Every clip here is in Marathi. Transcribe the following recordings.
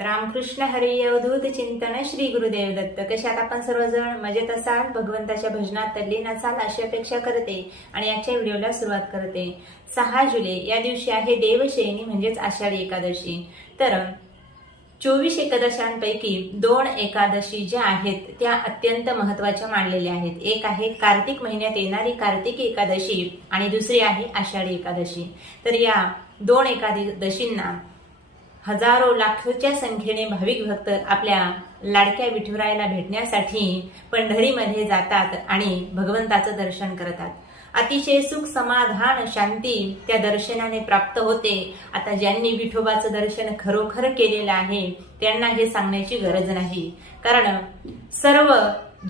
रामकृष्ण हरी अवधूत चिंतन श्री गुरुदेव दत्त. कशात आपण सर्वजण मजेत असाल? भगवंताच्या भजनात तल्लीन असाल अशी अपेक्षा करते आणि आजच्या व्हिडिओला सुरुवात करते. सहा जुलै या दिवशी आहे देवशयनी म्हणजेच आषाढी एकादशी. तर चोवीस एकादशांपैकी दोन एकादशी ज्या आहेत त्या अत्यंत महत्त्वाच्या मानलेल्या आहेत. एक आहे कार्तिक महिन्यात येणारी कार्तिक एकादशी आणि दुसरी आहे आषाढी एकादशी. तर या दोन एकादशींना हजारो लाखोच्या संख्येने भाविक भक्त आपल्या लाडक्या विठुरायाला भेटण्यासाठी पंढरीमध्ये जातात आणि भगवंताचं दर्शन करतात. अतिशय सुख समाधान शांती त्या दर्शनाने प्राप्त होते. आता ज्यांनी विठोबाचं दर्शन खरोखर केलेलं आहे त्यांना हे सांगण्याची गरज नाही. कारण सर्व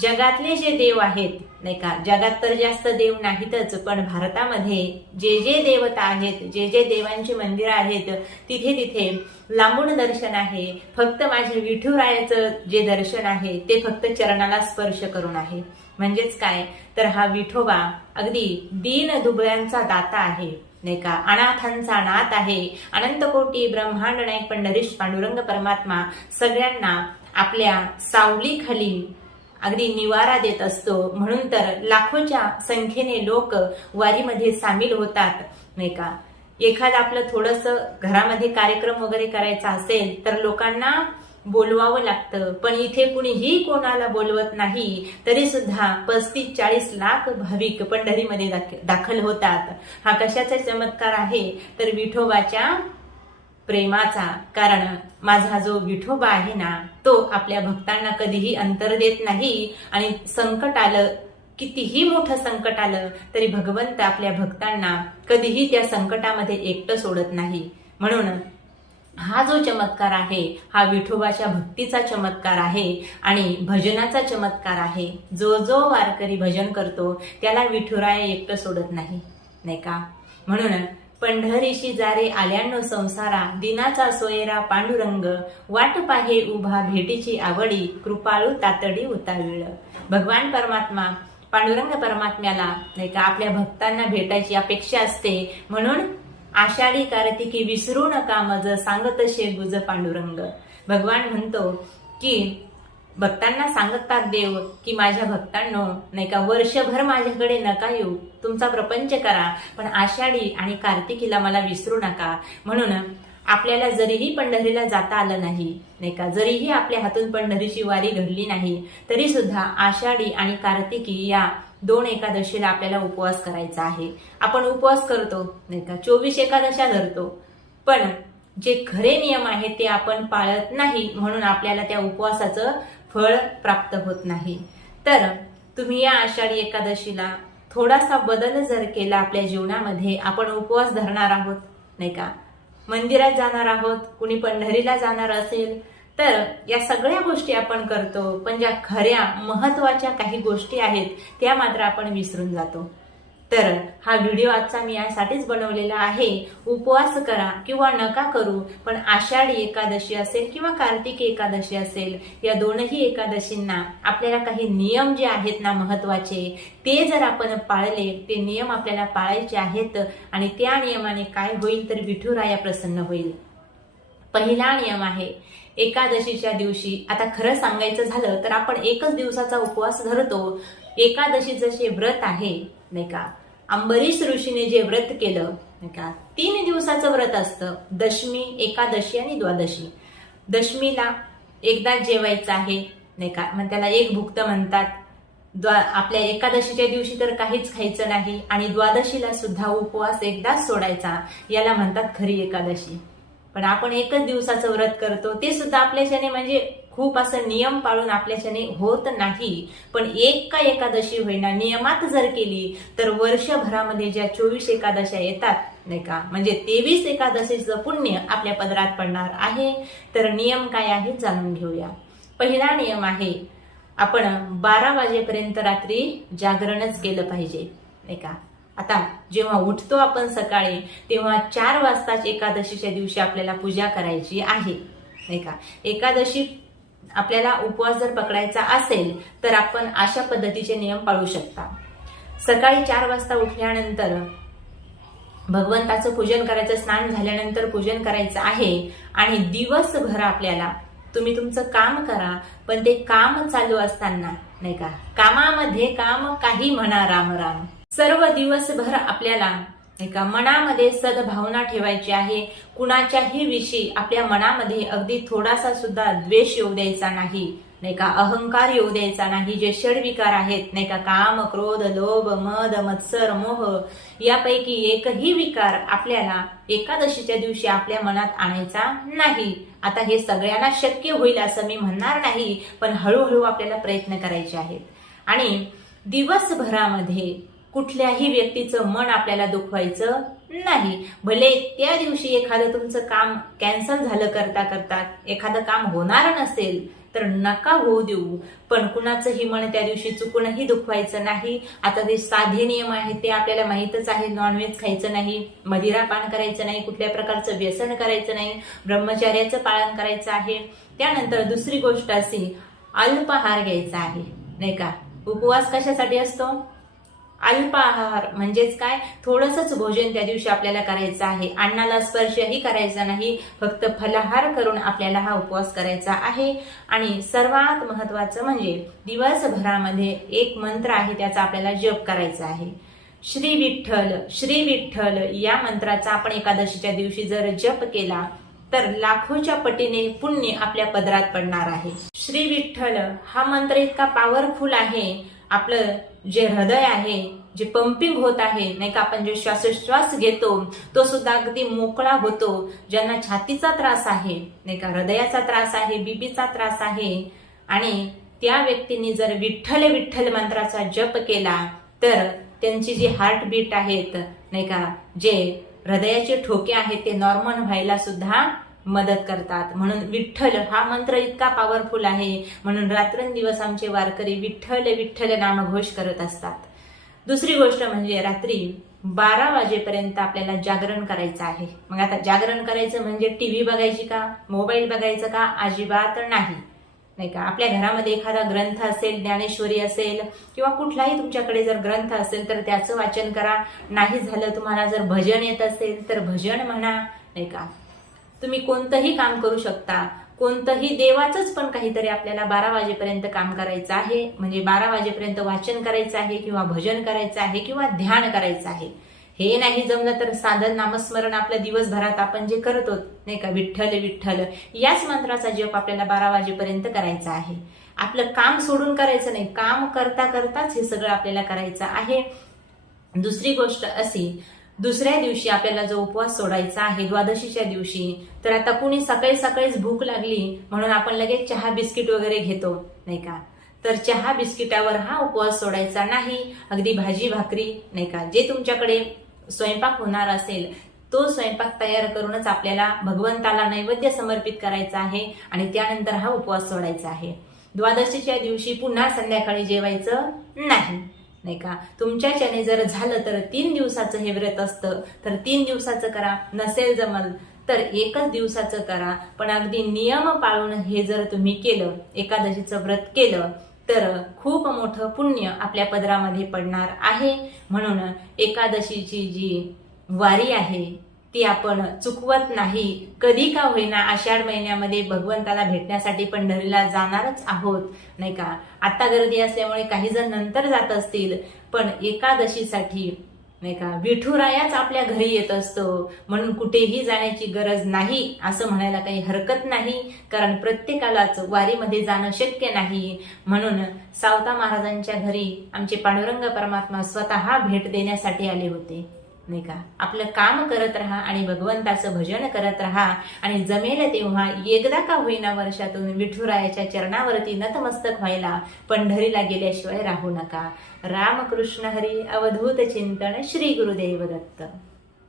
जगातले जे देव आहेत नाही का? जगात तर जास्त देव नाहीतच पण भारतामध्ये जे जे देवता आहेत जे जे देवांची मंदिरं आहेत तिथे तिथे लांबून दर्शन आहे. फक्त माझ्या विठुरायाचं जे दर्शन आहे ते फक्त चरणाला स्पर्श करून आहे. म्हणजेच काय? तर हा विठोबा अगदी दीन दुबळ्यांचा दाता आहे नाही का? अनाथांचा नाथ आहे. अनंत कोटी ब्रह्मांड नायक पंढरीश पांडुरंग परमात्मा सगळ्यांना आपल्या सावलीखाली अगदी निवारा देत असतो. म्हणून तर लाखोच्या संख्येने लोक वारीमध्ये सामील होतात नाही का? एखादं आपलं थोडस घरामध्ये कार्यक्रम वगैरे करायचा असेल तर लोकांना बोलवावं लागतं. पण इथे कुणीही कोणाला बोलवत नाही तरी सुद्धा पस्तीस चाळीस लाख भाविक पंढरीमध्ये दाख- दाखल होतात. हा कशाचा चमत्कार आहे? तर विठोबाच्या प्रेमाचा कारण माझा जो विठोबा आहे ना तो आपल्या भक्तांना कधीही अंतर देत नाही आणि संकट आलं कितीही मोठं संकट आलं तरी भगवंत आपल्या भक्तांना कधीही त्या संकटामध्ये एकटं सोडत नाही. म्हणून हा जो चमत्कार आहे हा विठोबाच्या भक्तीचा चमत्कार आहे आणि भजनाचा चमत्कार आहे. जो जो वारकरी भजन करतो त्याला विठुराया एकटं सोडत नाही नाही का? म्हणून पंढरीशी जारे आल्यानो संसारा दिनाचा सोयरा पांडुरंग वाट पाहे उभा भेटीची आवडी कृपाळू तातडी उताविळ. भगवान परमात्मा पांडुरंग परमात्म्याला नाही का आपल्या भक्तांना भेटायची अपेक्षा असते. म्हणून आषाढी कार्तिकी विसरू नका मज सांगत शे गुज पांडुरंग. भगवान म्हणतो की भक्तांना सांगतात देव की माझ्या भक्तांनो नाही का वर्षभर माझ्याकडे नका येऊ तुमचा प्रपंच करा पण आषाढी आणि कार्तिकीला मला विसरू नका. म्हणून आपल्याला जरीही पंढरीला जाता आलं नाही नाही का जरीही आपल्या हातून पंढरीची वारी घडली नाही तरी सुद्धा आषाढी आणि कार्तिकी या दोन एकादशीला आपल्याला उपवास करायचा आहे. आपण उपवास करतो नाही का चोवीस एकादशा धरतो पण जे खरे नियम आहेत ते आपण पाळत नाही म्हणून आपल्याला त्या उपवासाचं फळ प्राप्त होत नाही. तर तुम्ही या आषाढी एकादशीला थोडासा बदल जर केला आपल्या जीवनामध्ये आपण उपवास धरणार आहोत नाही का? मंदिरात जाणार आहोत कुणी पंढरीला जाणार असेल तर या सगळ्या गोष्टी आपण करतो. पण ज्या खऱ्या महत्त्वाच्या काही गोष्टी आहेत त्या मात्र आपण विसरून जातो. तर हा व्हिडिओ आजचा मी यासाठीच बनवलेला आहे. उपवास करा किंवा नका करू पण आषाढी एकादशी असेल किंवा कार्तिकी एकादशी असेल या दोनही एकादशींना आपल्याला काही नियम जे आहेत ना महत्त्वाचे ते जर आपण पाळले ते नियम आपल्याला पाळायचे आहेत आणि त्या नियमाने काय होईल तर विठुराया प्रसन्न होईल. पहिला नियम आहे एकादशीच्या दिवशी आता खरं सांगायचं झालं तर आपण एकच दिवसाचा उपवास धरतो. एकादशीचं जे व्रत आहे नाही का अंबरीश ऋषीने जे व्रत केलं नाही का तीन दिवसाचं व्रत असतं. दशमी एकादशी आणि द्वादशी. दशमीला एकदा जेवायचं आहे नाही का मग त्याला एक भुक्त म्हणतात. द्वा आपल्या एकादशीच्या दिवशी तर काहीच खायचं नाही आणि द्वादशीला सुद्धा उपवास एकदाच सोडायचा. याला म्हणतात खरी एकादशी. पण आपण एकच दिवसाचं व्रत करतो ते सुद्धा आपल्याच्याने म्हणजे खूप असं नियम पाळून आपल्याच्याने होत नाही. पण एक का एकादशी होईना नियमात जर केली तर वर्षभरामध्ये ज्या चोवीस एकादशा येतात नाही का? म्हणजे तेवीस एकादशीचं पुण्य आपल्या पदरात पडणार आहे. तर नियम काय आहे जाणून घेऊया. पहिला नियम आहे आपण बारा वाजेपर्यंत रात्री जागरणच केलं पाहिजे नाही का? आता जेव्हा उठतो आपण सकाळी तेव्हा चार वाजताच एकादशीच्या दिवशी आपल्याला पूजा करायची आहे नाही का? एकादशी आपल्याला उपवास जर पकडायचा असेल तर आपण अशा पद्धतीचे नियम पाळू शकता. सकाळी चार वाजता उठल्यानंतर भगवंताचं पूजन करायचं स्नान झाल्यानंतर पूजन करायचं आहे आणि दिवसभर आपल्याला तुम्ही तुमचं काम करा पण ते काम चालू असताना नाही का? कामामध्ये काम काही म्हणा राम राम. सर्व दिवसभर आपल्याला नाही का मनामध्ये सद्भावना ठेवायची आहे. कुणाच्याही विषयी आपल्या मनामध्ये अगदी थोडासा सुद्धा द्वेष येऊ द्यायचा नाही. नाही का अहंकार येऊ द्यायचा नाही. जे षडविकार आहेत नाही का काम क्रोध लोभ मद मत्सर मोह यापैकी एकही विकार आपल्याला एकादशीच्या दिवशी आपल्या मनात आणायचा नाही. आता हे सगळ्यांना शक्य होईल असं मी म्हणणार नाही पण हळूहळू आपल्याला प्रयत्न करायचे आहेत. आणि दिवसभरामध्ये कुठल्याही व्यक्तीचं मन आपल्याला दुखवायचं नाही. भले त्या दिवशी एखादं तुमचं काम कॅन्सल झालं करता करता एखादं काम होणार नसेल तर नका होऊ देऊ. पण कुणाचंही मन त्या दिवशी चुकूनही दुखवायचं नाही. आता जे साधे नियम आहेत ते आपल्याला माहीतच आहे. नॉनव्हेज खायचं नाही मदिरा पान करायचं नाही कुठल्या प्रकारचं व्यसन करायचं नाही ब्रह्मचार्याचं पालन करायचं आहे. त्यानंतर दुसरी गोष्ट अशी अल्पाहार घ्यायचा आहे नाही का? उपवास कशासाठी असतो? अल्पाहार म्हणजेच काय? थोडंसंच भोजन त्या दिवशी आपल्याला करायचं आहे. अन्नाला स्पर्शही करायचा नाही. फक्त फलाहार करून आपल्याला हा उपवास करायचा आहे. आणि सर्वात महत्वाचं म्हणजे दिवसभरामध्ये एक मंत्र आहे त्याचा आपल्याला जप करायचा आहे. श्री विठ्ठल श्री विठ्ठल या मंत्राचा आपण एकादशीच्या दिवशी जर जप केला तर लाखोच्या पटीने पुण्य आपल्या पदरात पडणार आहे. श्री विठ्ठल हा मंत्र इतका पॉवरफुल आहे. आपलं जे हृदय आहे जे पंपिंग होत आहे नाही का आपण जे श्वासोश्वास घेतो तो सुद्धा अगदी मोकळा होतो. ज्यांना छातीचा त्रास आहे नाही का हृदयाचा त्रास आहे बीबीचा त्रास आहे आणि त्या व्यक्तींनी जर विठ्ठल विठ्ठल मंत्राचा जप केला तर त्यांची जी हार्टबीट आहेत नाही का जे हृदयाचे ठोके आहेत ते नॉर्मल व्हायला सुद्धा मदत करतात. म्हणून विठ्ठल हा मंत्र इतका पॉवरफुल आहे. म्हणून रात्रंदिवस आमचे वारकरी विठ्ठल विठ्ठल नामघोष करत असतात. दुसरी गोष्ट म्हणजे रात्री बारा वाजेपर्यंत आपल्याला जागरण करायचं आहे. मग आता जागरण करायचं म्हणजे टीव्ही बघायची का? मोबाईल बघायचं का? अजिबात नाही. नाही का? आपल्या घरामध्ये एखादा ग्रंथ असेल ज्ञानेश्वरी असेल किंवा कुठलाही तुमच्याकडे जर ग्रंथ असेल तर त्याचं वाचन करा. नाही झालं तुम्हाला जर भजन येत असेल तर भजन म्हणा. नाही का? तुम्ही कोणतंही काम करू शकता. कोणतंही देवाचंच पण काहीतरी आपल्याला बारा वाजेपर्यंत काम करायचं आहे. म्हणजे बारा वाजेपर्यंत वाचन करायचं आहे किंवा भजन करायचं आहे किंवा ध्यान करायचं आहे. हे नाही जमलं तर साधन नामस्मरण आपल्या दिवसभरात आपण जे करतो नाही का विठ्ठल विठ्ठल याच मंत्राचा जप आपल्याला बारा वाजेपर्यंत करायचा आहे. आपलं काम सोडून करायचं नाही. काम करता करताच हे सगळं आपल्याला करायचं आहे. दुसरी गोष्ट अशी दुसऱ्या दिवशी आपल्याला जो उपवास सोडायचा आहे द्वादशीच्या दिवशी तर आता कुणी सकाळी सकाळीच भूक लागली म्हणून आपण लगेच चहा बिस्किट वगैरे घेतो नाही का? तर चहा बिस्किटावर हा उपवास सोडायचा नाही अगदी भाजी भाकरी नाही का? जे तुमच्याकडे स्वयंपाक होणार असेल तो स्वयंपाक तयार करूनच आपल्याला भगवंताला नैवेद्य समर्पित करायचा आहे आणि त्यानंतर हा उपवास सोडायचा आहे. द्वादशीच्या दिवशी पुन्हा संध्याकाळी जेवायचं नाही. नाही का? तुमच्याच्याने जर झालं तर तीन दिवसाचं हे व्रत असतं तर तीन दिवसाचं करा. नसेल जमल तर एकच दिवसाचं करा. पण अगदी नियम पाळून हे जर तुम्ही केलं एकादशीचं व्रत केलं तर खूप मोठं पुण्य आपल्या पदरामध्ये पडणार आहे. म्हणून एकादशीची जी वारी आहे ती आपण चुकवत नाही. कधी का होईना आषाढ महिन्यामध्ये भगवंताला भेटण्यासाठी पंढरीला जाणारच आहोत नाही का? आता गर्दी असल्यामुळे काही जण नंतर जात असतील पण एकादशीसाठी नाही का? विठुरायाच आपल्या घरी येत असतो. म्हणून कुठेही जाण्याची गरज नाही असं म्हणायला काही हरकत नाही कारण प्रत्येकालाच वारीमध्ये जाणं शक्य नाही. म्हणून सावता महाराजांच्या घरी आमचे पांडुरंग परमात्मा स्वतः भेट देण्यासाठी आले होते. नाही का? आपलं काम करत राहा आणि भगवंताचं भजन करत राहा आणि जमेल तेव्हा एकदा का होईना वर्षातून विठुरायाच्या चरणावरती नतमस्तक व्हायला पंढरीला गेल्याशिवाय राहू नका. रामकृष्ण हरी अवधूत चिंतन श्री गुरुदेव दत्त.